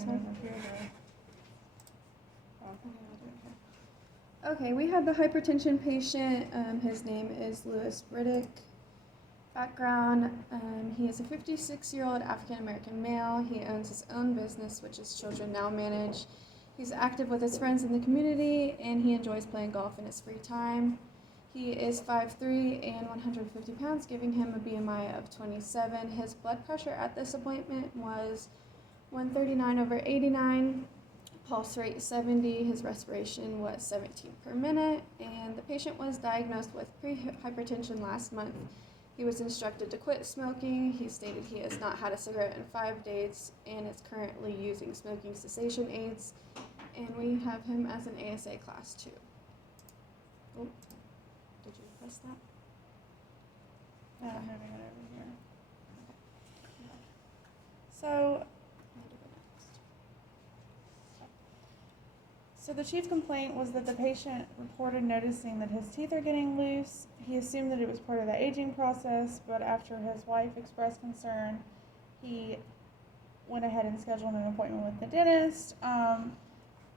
side? Okay, we have the hypertension patient. His name is Riddick. Background, he is a 56-year-old African-American male. He owns his own business, which is Children Now Manage. He's active with his friends in the community, and he enjoys playing golf in his free time. He is 5'3" and 150 pounds, giving him a BMI of 27. His blood pressure at this appointment was 139/89, pulse rate 70, his respiration was 17 per minute, and the patient was diagnosed with pre-hypertension last month. He was instructed to quit smoking. He stated he has not had a cigarette in 5 days and is currently using smoking cessation aids, and we have him as an ASA class 2. Oh. Did you press that? Yeah, I'm moving it over here. So the chief complaint was that the patient reported noticing that his teeth are getting loose. He assumed that it was part of the aging process, but after his wife expressed concern, he went ahead and scheduled an appointment with the dentist.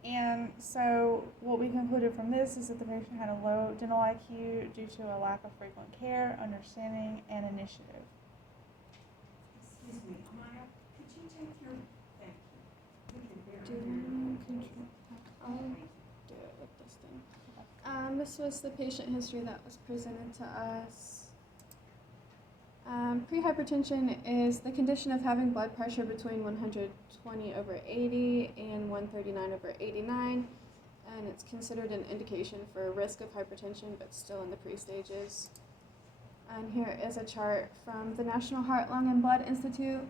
And so what we concluded from this is that the patient had a low dental IQ due to a lack of frequent care, understanding, and initiative. Excuse me, Amaya, could you take your, thank you. We can Do barely hear you. control. I'll do it with this thing. This was the patient history that was presented to us. Prehypertension is the condition of having blood pressure between 120/80 and 139/89, and it's considered an indication for a risk of hypertension, but still in the pre-stages. And here is a chart from the National Heart, Lung, and Blood Institute,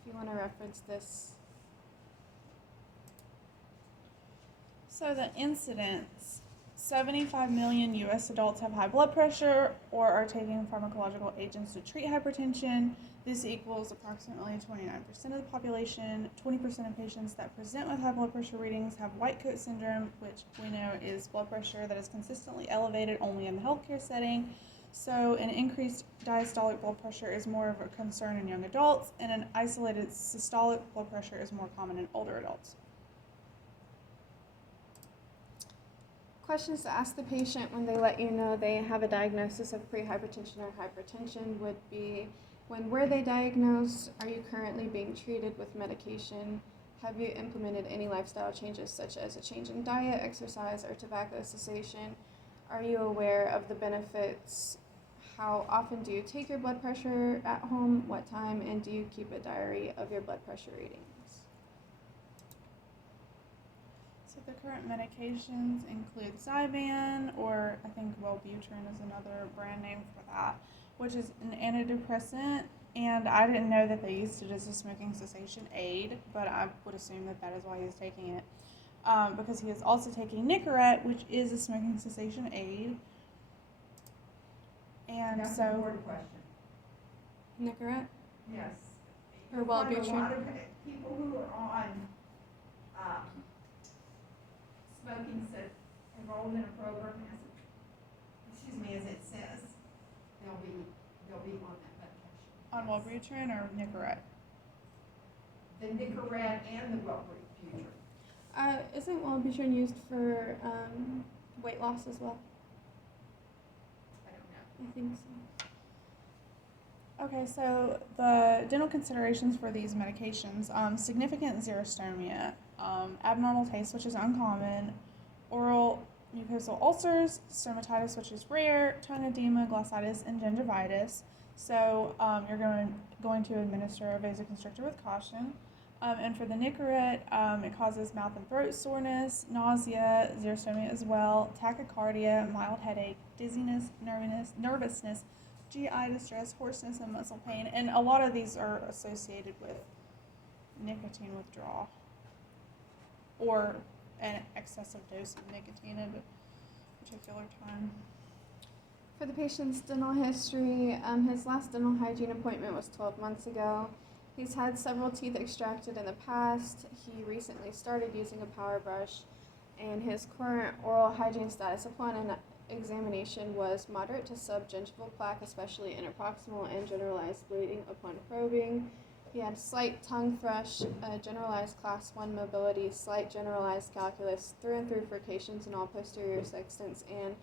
if you want to reference this. So the incidence, 75 million U.S. adults have high blood pressure or are taking pharmacological agents to treat hypertension. This equals approximately 29% of the population. 20% of patients that present with high blood pressure readings have white coat syndrome, which we know is blood pressure that is consistently elevated only in the healthcare setting. So an increased diastolic blood pressure is more of a concern in young adults, and an isolated systolic blood pressure is more common in older adults. Questions to ask the patient when they let you know they have a diagnosis of prehypertension or hypertension would be, when were they diagnosed? Are you currently being treated with medication? Have you implemented any lifestyle changes such as a change in diet, exercise, or tobacco cessation? Are you aware of the benefits? How often do you take your blood pressure at home? What time? And do you keep a diary of your blood pressure readings? So the current medications include Zyban, or I think Wellbutrin is another brand name for that, which is an antidepressant, and I didn't know that they used it as a smoking cessation aid, but I would assume that that is why he's taking it, because he is also taking Nicorette, which is a smoking cessation aid. And That's so, a board question. Nicorette? Yes. Or You find Wellbutrin. a lot of people who are on, smoking, enrolled in a program as it says, they'll be on that medication. on Wellbutrin or Nicorette? The Nicorette and the Wellbutrin. Isn't Wellbutrin used for weight loss as well? I don't know. I think so. Okay, so the dental considerations for these medications, significant xerostomia, abnormal taste, which is uncommon, oral mucosal ulcers, stomatitis, which is rare, tongue edema, glossitis, and gingivitis. So you're going to administer a vasoconstrictor with caution. And for the Nicorette, it causes mouth and throat soreness, nausea, xerostomia as well, tachycardia, mild headache, dizziness, nervousness, GI distress, hoarseness, and muscle pain. And a lot of these are associated with nicotine withdrawal or an excessive dose of nicotine at a particular time. For the patient's dental history, his last dental hygiene appointment was 12 months ago. He's had several teeth extracted in the past. He recently started using a power brush, and his current oral hygiene status upon an examination was moderate to subgingival plaque, especially interproximal, and generalized bleeding upon probing. He had slight tongue thrush, generalized class 1 mobility, slight generalized calculus, through and through furcations in all posterior sextants, and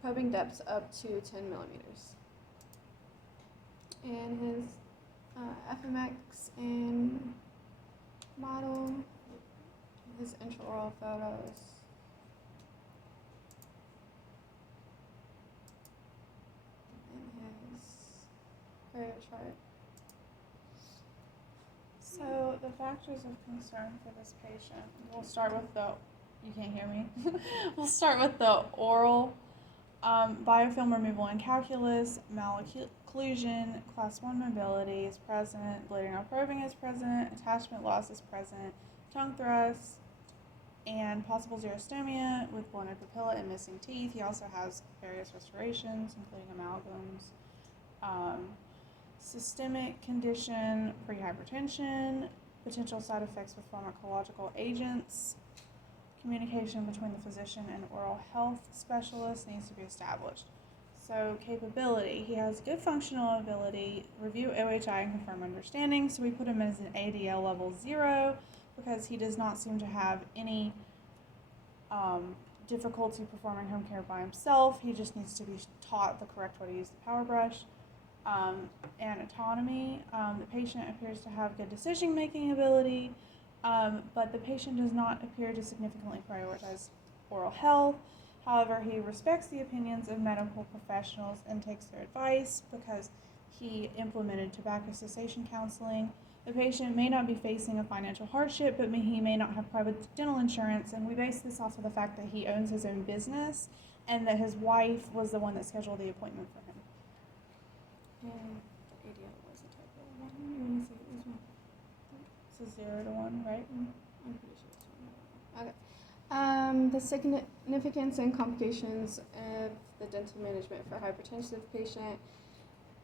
probing depths up to 10 millimeters. And his FMX and model, his intraoral photos. And his carrier chart. So the factors of concern for this patient, we'll start with you can't hear me. We'll start with the oral biofilm removal and calculus, malocclusion, class 1 mobility is present, bleeding or probing is present, attachment loss is present, tongue thrust, and possible xerostomia with blunted papilla and missing teeth. He also has various restorations, including amalgams. Systemic condition, prehypertension, potential side effects with pharmacological agents. Communication between the physician and oral health specialist needs to be established. So capability, he has good functional ability, review OHI and confirm understanding, so we put him as an ADL level 0 because he does not seem to have any difficulty performing home care by himself. He just needs to be taught the correct way to use the power brush. And autonomy, the patient appears to have good decision-making ability, but the patient does not appear to significantly prioritize oral health. However, he respects the opinions of medical professionals and takes their advice because he implemented tobacco cessation counseling. The patient may not be facing a financial hardship, but he may not have private dental insurance, and we base this off of the fact that he owns his own business and that his wife was the one that scheduled the appointment for him. And the ADL was a type of 1. You want to say it was 1? It's a 0 to 1, right? I'm pretty sure it's 1. Okay. The significance and complications of the dental management for hypertensive patient.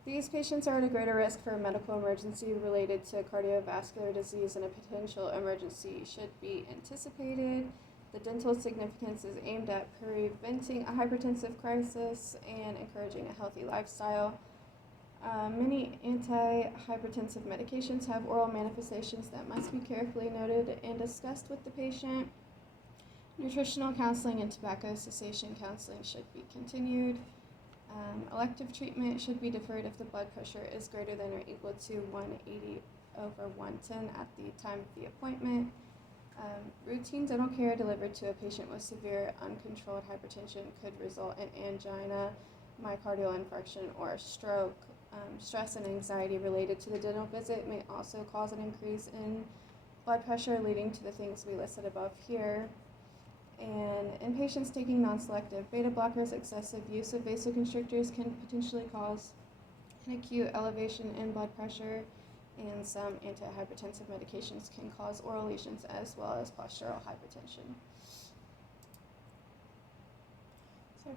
These patients are at a greater risk for a medical emergency related to cardiovascular disease, and a potential emergency should be anticipated. The dental significance is aimed at preventing a hypertensive crisis and encouraging a healthy lifestyle. Many antihypertensive medications have oral manifestations that must be carefully noted and discussed with the patient. Nutritional counseling and tobacco cessation counseling should be continued. Elective treatment should be deferred if the blood pressure is greater than or equal to 180/110 at the time of the appointment. Routine dental care delivered to a patient with severe uncontrolled hypertension could result in angina, myocardial infarction, or a stroke. Stress and anxiety related to the dental visit may also cause an increase in blood pressure, leading to the things we listed above here. And in patients taking non-selective beta blockers, excessive use of vasoconstrictors can potentially cause an acute elevation in blood pressure, and some antihypertensive medications can cause oral lesions as well as postural hypertension. So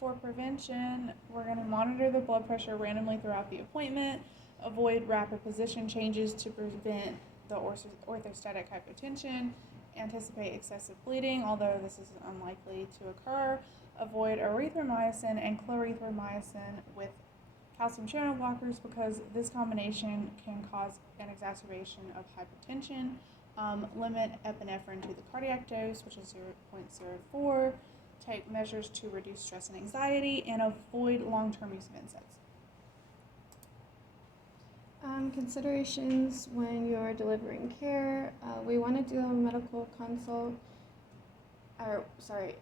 for prevention, we're going to monitor the blood pressure randomly throughout the appointment, avoid rapid position changes to prevent the orthostatic hypotension, anticipate excessive bleeding, although this is unlikely to occur, avoid erythromycin and clarithromycin with calcium channel blockers because this combination can cause an exacerbation of hypertension, limit epinephrine to the cardiac dose, which is 0.04, take measures to reduce stress and anxiety, and avoid long-term use of NSAIDs. Considerations when you're delivering care. We want to do a medical consult.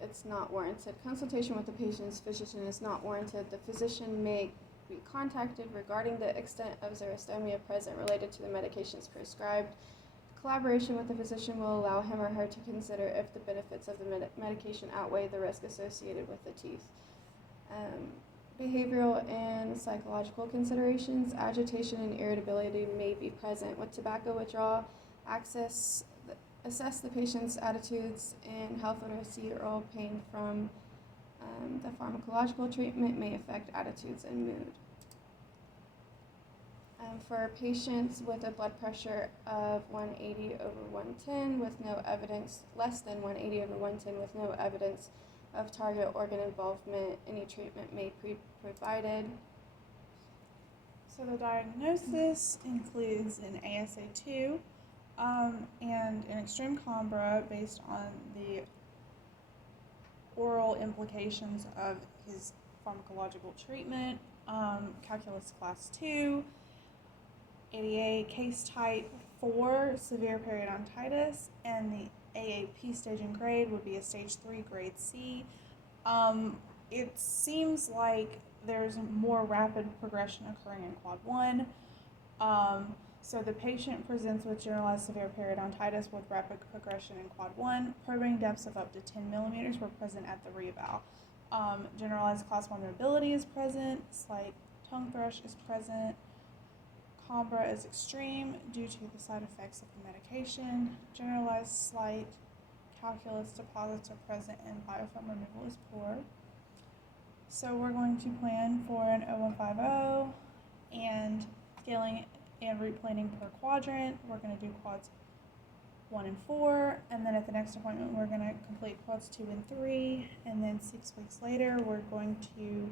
It's not warranted. Consultation with the patient's physician is not warranted. The physician may be contacted regarding the extent of xerostomia present related to the medications prescribed. Collaboration with the physician will allow him or her to consider if the benefits of the medication outweigh the risk associated with the teeth. Behavioral and psychological considerations. Agitation and irritability may be present with tobacco withdrawal. Assess the patient's attitudes and health literacy. Oral pain from the pharmacological treatment may affect attitudes and mood. For patients with a blood pressure of 180/110 with no evidence, less than 180/110 with no evidence of target organ involvement, any treatment may be provided. So the diagnosis includes an ASA2 and an extreme combra based on the oral implications of his pharmacological treatment, calculus class 2, ADA case type 4, severe periodontitis, and the AAP stage and grade would be a stage 3 grade C. It seems like there's more rapid progression occurring in quad 1. So the patient presents with generalized severe periodontitis with rapid progression in quad 1. Probing depths of up to 10 millimeters were present at the reeval. Generalized class 1 mobility is present. Slight tongue thrush is present. Combra is extreme due to the side effects of the medication. Generalized slight calculus deposits are present and biofilm removal is poor. So we're going to plan for an 0150 and scaling and route planning per quadrant. We're going to do quads 1 and 4, and then at the next appointment we're going to complete quads 2 and 3, and then 6 weeks later we're going to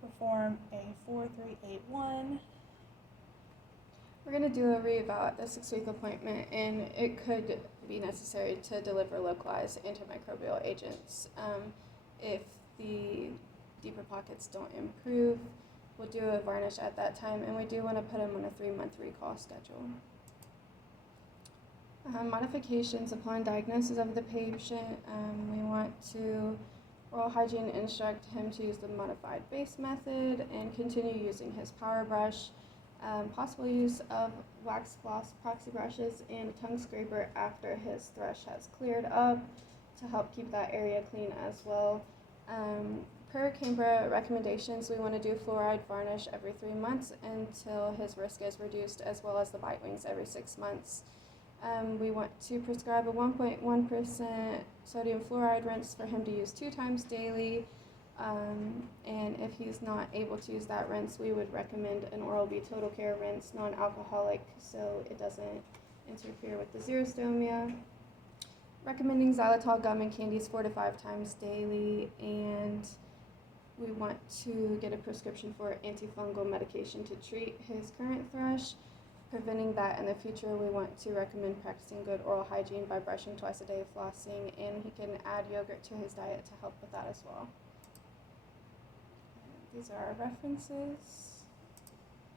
perform a 4-3-8-1. We're going to do a reeval at the 6-week appointment, and it could be necessary to deliver localized antimicrobial agents. If the deeper pockets don't improve, we'll do a varnish at that time, and we do want to put him on a 3-month recall schedule. Modifications upon diagnosis of the patient. We want to oral hygiene instruct him to use the modified base method and continue using his power brush. Possible use of wax floss proxy brushes and a tongue scraper after his thrush has cleared up to help keep that area clean as well. Per Canberra recommendations, we want to do fluoride varnish every 3 months until his risk is reduced, as well as the bite wings every 6 months. We want to prescribe a 1.1% sodium fluoride rinse for him to use 2 times daily. And if he's not able to use that rinse, we would recommend an Oral-B Total Care rinse, non-alcoholic, so it doesn't interfere with the xerostomia. Recommending xylitol gum and candies 4 to 5 times daily, and we want to get a prescription for antifungal medication to treat his current thrush. Preventing that in the future, we want to recommend practicing good oral hygiene by brushing twice a day, flossing, and he can add yogurt to his diet to help with that as well. These are our references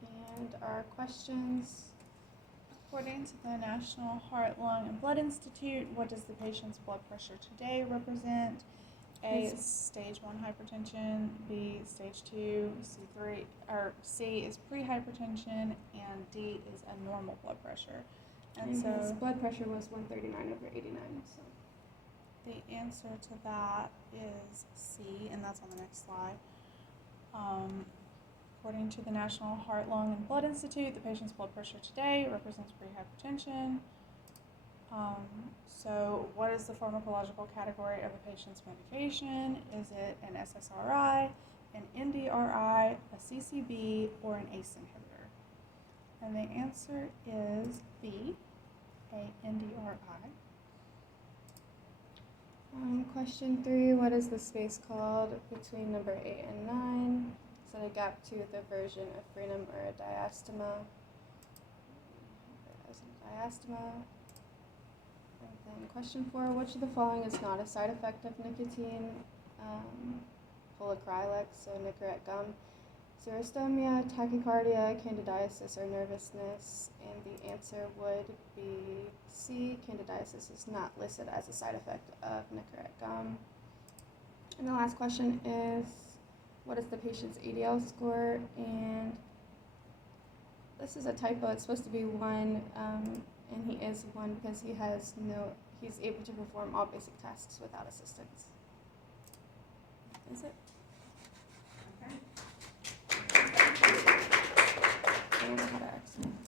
and our questions. According to the National Heart, Lung, and Blood Institute, what does the patient's blood pressure today represent? A is stage 1 hypertension, B stage 2, C is pre-hypertension, and D is a normal blood pressure. And so his blood pressure was 139/89. So the answer to that is C, and that's on the next slide. According to the National Heart, Lung, and Blood Institute, the patient's blood pressure today represents pre-hypertension. So what is the pharmacological category of a patient's medication? Is it an SSRI, an NDRI, a CCB, or an ACE inhibitor? And the answer is B, a NDRI. Question 3, what is the space called between number 8 and 9? Is that a gap tooth, a version of frenum, or a diastema? As a diastema. And then question 4, which of the following is not a side effect of nicotine? Polyacrylic, so Nicorette gum, xerostomia, tachycardia, candidiasis, or nervousness, and the answer would be C. Candidiasis is not listed as a side effect of Nicorette gum. And the last question is, what is the patient's ADL score? And this is a typo. It's supposed to be 1, and he is 1 because he's able to perform all basic tasks without assistance. Is it? Okay. And how to